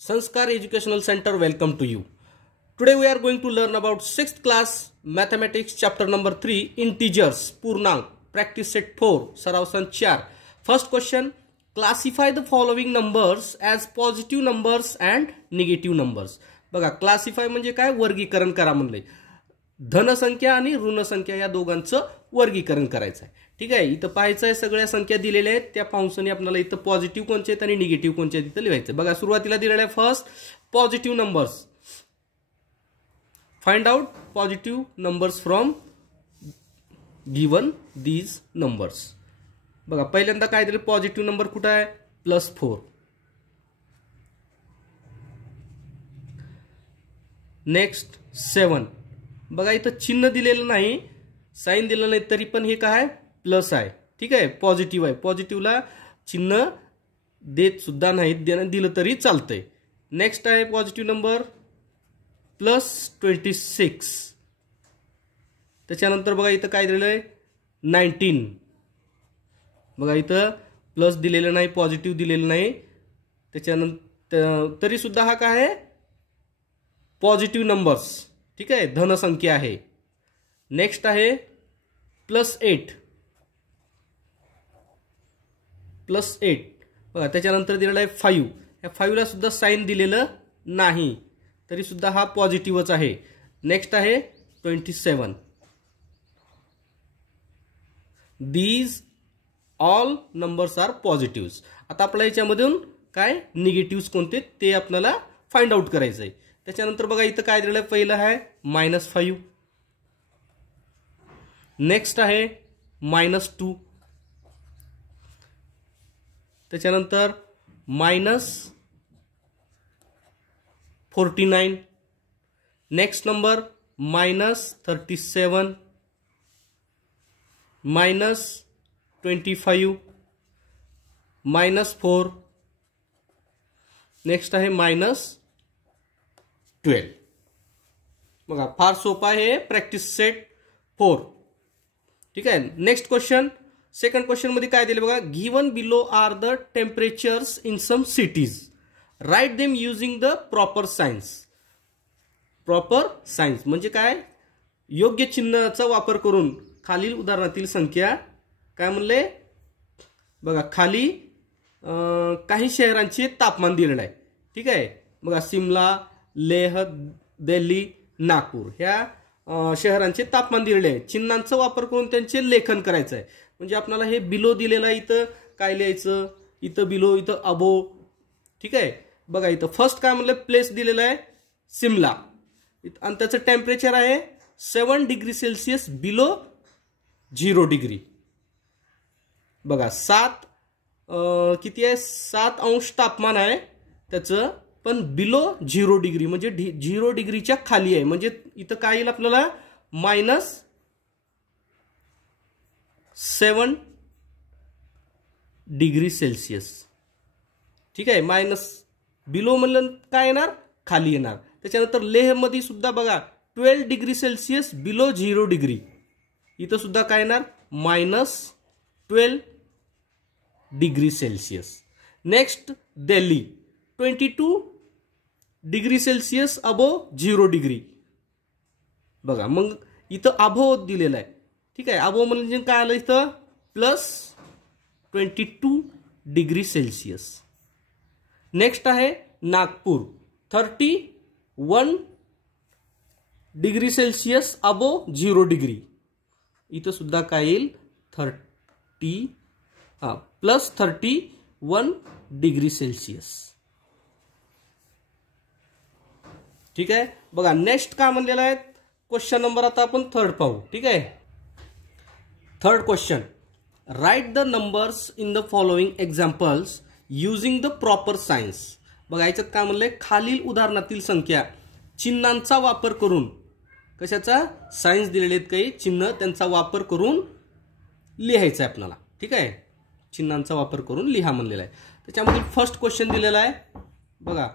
Sanskar Educational Center welcome to you. Today we are going to learn about 6th class mathematics chapter number 3 integers पूर्णांक practice set 4 सराव सन 4. First question, classify the following numbers as positive numbers and negative numbers. बघा classify म्हणजे काय, वर्गीकरण करा म्हणले. धन संख्या आणि ऋण संख्या या दोघांचं वर्गीकरण करायचं आहे. ठीक आहे, इथं पाहायचं आहे सगळ्या संख्या दिलेल्या आहेत त्या पाऊसाने आपल्याला इथं पॉझिटिव्ह कोणचे आहेत आणि निगेटिव्ह कोणचे आहेत इथं लिहायचं. बघा सुरुवातीला दिलेलं आहे first positive numbers. Find out positive numbers from given these numbers. बघा पहिल्यांदा काय दिलं, पॉझिटिव्ह नंबर कुठं आहे, +4. नेक्स्ट 7. बघा इथं चिन्ह दिलेलं नाही, साइन दिलेलं नाही, तरी पण हे काय प्लस आहे. ठीक आहे, पॉझिटिव्ह आहे. पॉझिटिव्हला चिन्ह देत सुद्धा नाही, दिलं तरी चालतंय. नेक्स्ट आहे पॉझिटिव्ह नंबर +26. त्याच्यानंतर बघा इथं काय दिलेलं आहे 19. बघा इथं प्लस दिलेलं नाही, पॉझिटिव्ह दिलेलं नाही, त्याच्यानंतर तरी सुद्धा हा काय आहे पॉझिटिव्ह नंबर्स. ठीक आहे, धनसंख्या आहे. नेक्स्ट आहे +8. बघा त्याच्यानंतर दिलेला आहे 5. या 5 ला सुद्धा साइन दिलेलं नाही, तरी सुद्धा हा पॉझिटिव्हच आहे. नेक्स्ट आहे 27. These all numbers are positive. आता आपल्या याच्यामधून काय निगेटिव्ह कोणते ते आपल्याला फाइंड आउट करायचं आहे. त्याच्यानंतर बघा इथं काय दिलेलं आहे, पहिलं आहे -5. नेक्स्ट आहे -2. त्याच्यानंतर -49. Next number -37, -25, -4. नेक्स्ट आहे -12. बघा फार सोपा आहे, प्रॅक्टिस सेट 4. ठीक आहे. नेक्स्ट क्वेश्चन, सेकंड क्वेश्चन मध्ये काय दिले बघा, given below are the temperatures in some cities, write them using the proper signs. Proper signs म्हणजे काय, योग्य चिन्हाचा वापर करून खालील उदाहरणातील संख्या काय म्हणले बघा, खाली काही शहरांचे तापमान दिलेलं आहे. ठीक आहे, बघा सिमला, लेह, दिल्ली, नागपूर ह्या शहरांचे तापमान दिलेले आहे. चिन्हांचा वापर करून त्यांचे लेखन करायचं आहे. म्हणजे आपल्याला हे बिलो दिलेलं आहे, इथं काय लिहायचं, इथं बिलो, इथं अबो. ठीक आहे, बघा इथं फर्स्ट काय म्हणलं, प्लेस दिलेलं आहे सिमला आणि त्याचं टेम्परेचर आहे 7 डिग्री सेल्सिअस बिलो 0 डिग्री. बघा 7 किती आहे, 7 अंश तापमान आहे त्याचं, पण बिलो 0 डिग्री म्हणजे 0 डिग्रीच्या खाली आहे. म्हणजे इथं काय येईल आपल्याला -7 डिग्री सेल्सिअस. ठीक आहे, बिलो म्हणलं काय येणार, खाली येणार. त्याच्यानंतर लेह मध्ये सुद्धा बघा 12 डिग्री सेल्सिअस बिलो 0 डिग्री, इथं सुद्धा काय येणार -12 degree celsius. Next Delhi 22 degree celsius above 0 degree. बघा मग इथं अबो दिलेलं आहे. ठीक आहे, अबो म्हणजे काय आलं इथं +22 डिग्री सेल्सिअस. नेक्स्ट आहे Nagpur 31 degree celsius above 0 degree, इथं सुद्धा काय येईल +31 डिग्री सेल्सिअस. ठीक आहे, बघा नेक्स्ट काय म्हणलेलं आहे क्वेश्चन नंबर, आता आपण थर्ड पाहू. ठीक आहे, third question, write the numbers in the following examples using the proper signs. बघा याच्यात काय म्हणलंय, खालील उदाहरणातील संख्या चिन्हांचा वापर करून, कशाचा, साइन्स दिलेले आहेत काही चिन्ह, त्यांचा वापर करून लिहायचं आहे आपल्याला. ठीक आहे, चिन्हांचा वापर करून लिहा म्हणलेला आहे. त्याच्यामध्ये फर्स्ट क्वेश्चन दिलेला आहे बघा,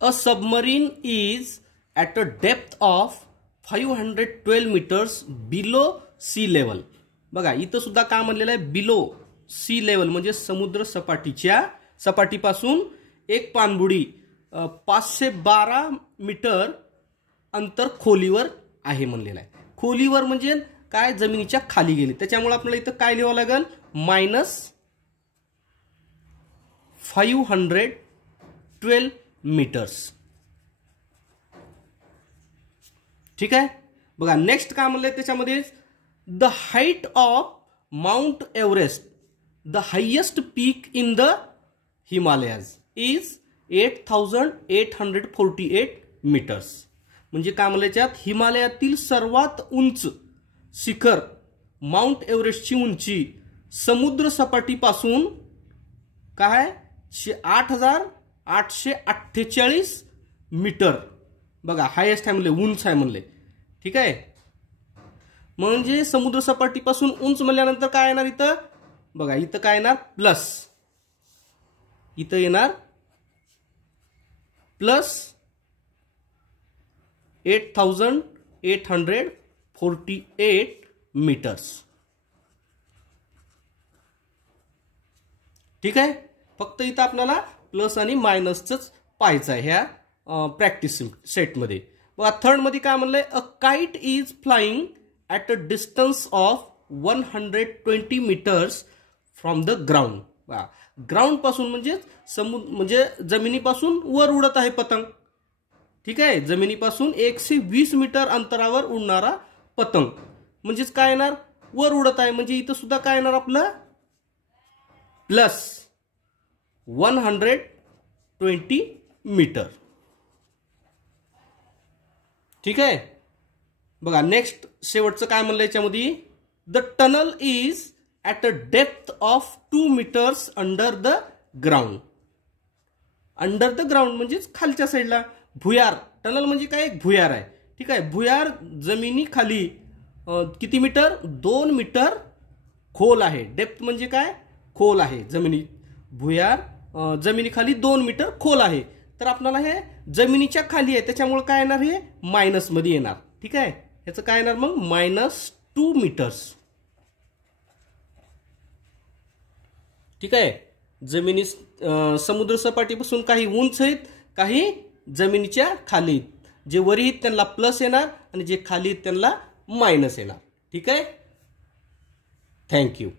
a submarine is at a depth of 512 metres below sea level. बघा इथं सुद्धा काय म्हणलेलं आहे, बिलो सी लेवल म्हणजे समुद्र सपाटीच्या सपाटीपासून एक पाणबुडी 512 मीटर अंतर खोलीवर आहे म्हणलेलं आहे. खोलीवर म्हणजे काय, जमिनीच्या खाली गेली. त्याच्यामुळे आपल्याला इथं काय लिहावं लागेल, -512 मीटर्स. ठीक आहे. बघा नेक्स्ट काय म्हणलंय त्याच्यामध्ये, the height of Mount Everest, the highest peak in the Himalayas is 8848 metres. म्हणजे काय म्हणलं त्यात, हिमालयातील सर्वात उंच शिखर माउंट एव्हरेस्टची उंची समुद्र सपाटीपासून काय 8848 मीटर. बघा हायेस्ट आहे म्हणले, उंच आहे म्हणले. ठीक आहे. म्हणजे समुद्र सपाटीपासून उंच म्हणल्यानंतर काय येणार इथं, बघा इथं काय येणार प्लस, इथं येणार प्लस 8848 मीटर्स. ठीक आहे. फक्त इथं आपल्याला प्लस आणि मायनसच पाहायचं आहे ह्या प्रॅक्टिस सेटमध्ये. बघा थर्ड मध्ये काय म्हणलंय, a kite is flying at a distance of 120 metres from the ground. Ground पासून म्हणजे म्हणजे जमिनीपासून वर उडत आहे पतंग. ठीक आहे. जमिनीपासून 120 मीटर अंतरावर उडणारा पतंग. म्हणजेच काय येणार, वर उडत आहे. म्हणजे इथं सुद्धा काय येणार आपलं प्लस 120 मीटर. ठीक आहे. बघा नेक्स्ट शेवटचं काय म्हणलं याच्यामध्ये, the tunnel is at a depth of 2 metres under the ground. Under the ground म्हणजेच खालच्या साईडला. भुयार, टनल म्हणजे काय, एक भुयार आहे. ठीक आहे. भुयार जमिनी खाली किती मीटर, 2 मीटर खोल आहे. डेप्थ म्हणजे काय, खोल आहे जमिनी. भुयार जमिनीखाली 2 मीटर खोल आहे. तर आपल्याला हे जमिनीच्या खाली आहे, त्याच्यामुळे काय येणार, हे मायनस मध्ये येणार. ठीक आहे. ह्याचं काय येणार मग -2 मीटर्स. ठीक आहे. जमिनी समुद्र सपाटीपासून काही उंच आहेत, काही जमिनीच्या खाली आहेत. जे वरी आहेत त्यांना प्लस येणार आणि जे खाली आहेत त्यांना मायनस येणार. ठीक आहे. थँक्यू.